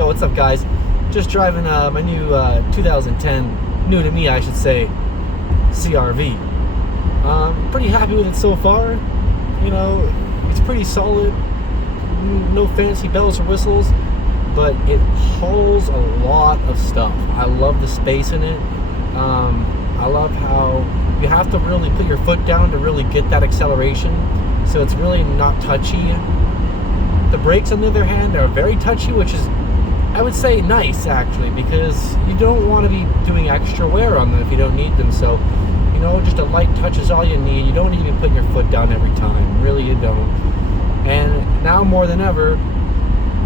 Yo, what's up, guys? Just driving my new 2010, new to me, I should say, CRV. Pretty happy with it so far. You know, it's pretty solid. No fancy bells or whistles, but it hauls a lot of stuff. I love the space in it. I love how you have to really put your foot down to really get that acceleration, so it's really not touchy. The brakes, on the other hand, are very touchy, which is, I would say, nice actually, because you don't want to be doing extra wear on them if you don't need them. So, you know, just a light touch is all you need. You don't need to be putting your foot down every time. Really, you don't. And now more than ever,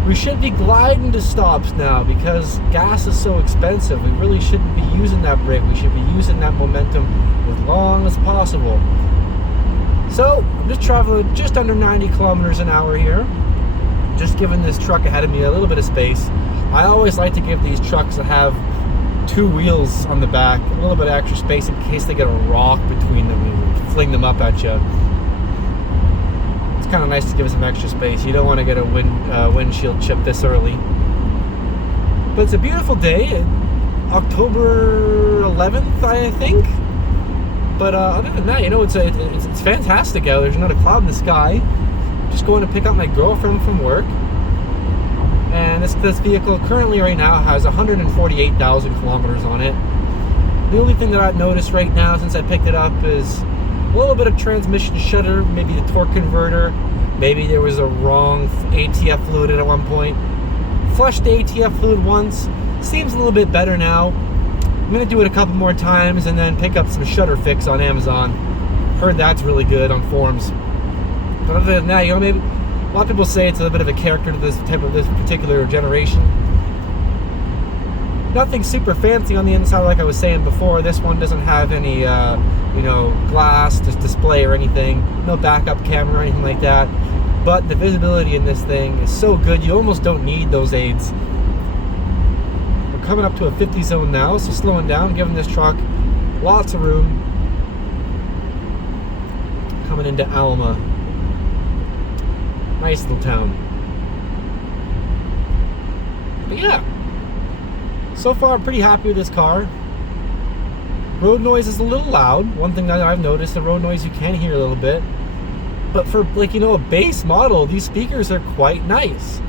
we should be gliding to stops now because gas is so expensive. We really shouldn't be using that brake. We should be using that momentum as long as possible. So I'm just traveling just under 90 kilometers an hour here. Just giving this truck ahead of me a little bit of space. I always like to give these trucks that have two wheels on the back a little bit of extra space in case they get a rock between them and fling them up at you. It's kind of nice to give it some extra space. You don't want to get a windshield chip this early. But it's a beautiful day, October 11th, I think. But other than that, you know, it's fantastic out. There's not a cloud in the sky. Just going to pick up my girlfriend from work, and this vehicle currently right now has 148,000 kilometers on it. The only thing that I've noticed right now since I picked it up is a little bit of transmission shudder, maybe the torque converter, maybe there was a wrong ATF fluid in at one point. Flushed the ATF fluid once, seems a little bit better now. I'm going to do it a couple more times and then pick up some shudder fix on Amazon. Heard that's really good on forums. But other than that, you know, maybe a lot of people say it's a bit of a character to this particular generation. Nothing super fancy on the inside, like I was saying before. This one doesn't have any, you know, glass display or anything. No backup camera or anything like that. But the visibility in this thing is so good, you almost don't need those aids. We're coming up to a 50 zone now, so slowing down, giving this truck lots of room. Coming into Alma. Nice little town. But yeah, so far I'm pretty happy with this car. Road noise is a little loud. One thing that I've noticed, the road noise you can hear a little bit. But for, like, you know, a base model, these speakers are quite nice.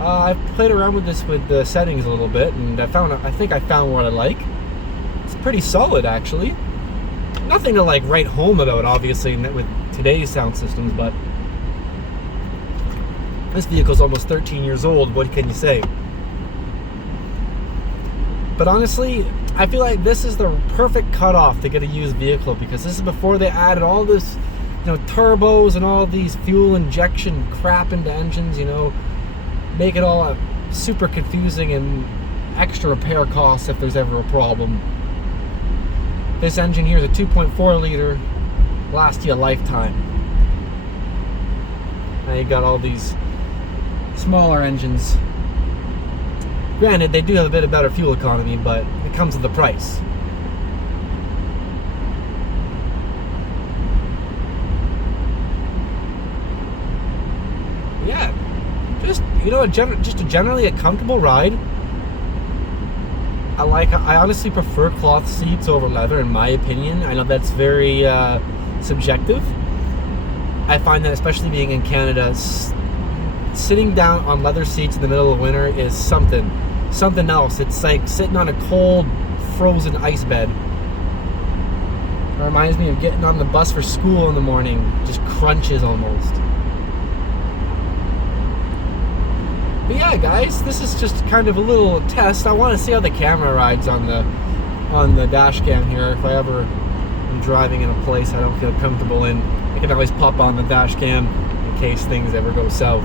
I've played around with this with the settings a little bit, and I think I found what I like. It's pretty solid, actually. Nothing to like write home about, obviously, with today's sound systems, but this vehicle's almost 13 years old. What can you say? But honestly, I feel like this is the perfect cutoff to get a used vehicle, because this is before they added all this, you know, turbos and all these fuel injection crap into engines, you know, make it all super confusing and extra repair costs if there's ever a problem. This engine here is a 2.4 liter, lasts you a lifetime. Now you got all these smaller engines. Granted, they do have a bit of better fuel economy, but it comes with the price. Yeah, just, you know, just generally a comfortable ride. I honestly prefer cloth seats over leather, in my opinion. I know that's very subjective. I find that, especially being in Canada, sitting down on leather seats in the middle of winter is something else. It's like sitting on a cold, frozen ice bed. It reminds me of getting on the bus for school in the morning. Just crunches almost. But yeah, guys, this is just kind of a little test. I want to see how the camera rides on the dash cam here. If I ever am driving in a place I don't feel comfortable in, I can always pop on the dash cam in case things ever go south.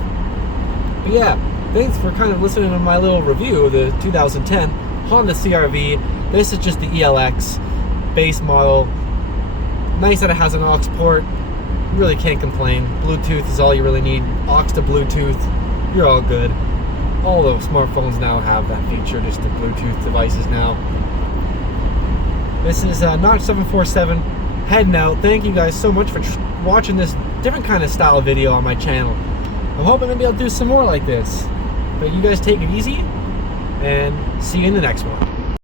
But yeah, thanks for kind of listening to my little review of the 2010 Honda CRV. This is just the ELX base model. Nice that it has an aux port. Really can't complain. Bluetooth is all you really need. Aux to Bluetooth, you're all good. All the smartphones now have that feature, just the Bluetooth devices now. This is Notch 747 heading out. Thank you guys so much for watching this different kind of style video on my channel. I'm hoping maybe I'll do some more like this. But you guys take it easy. and see you in the next one.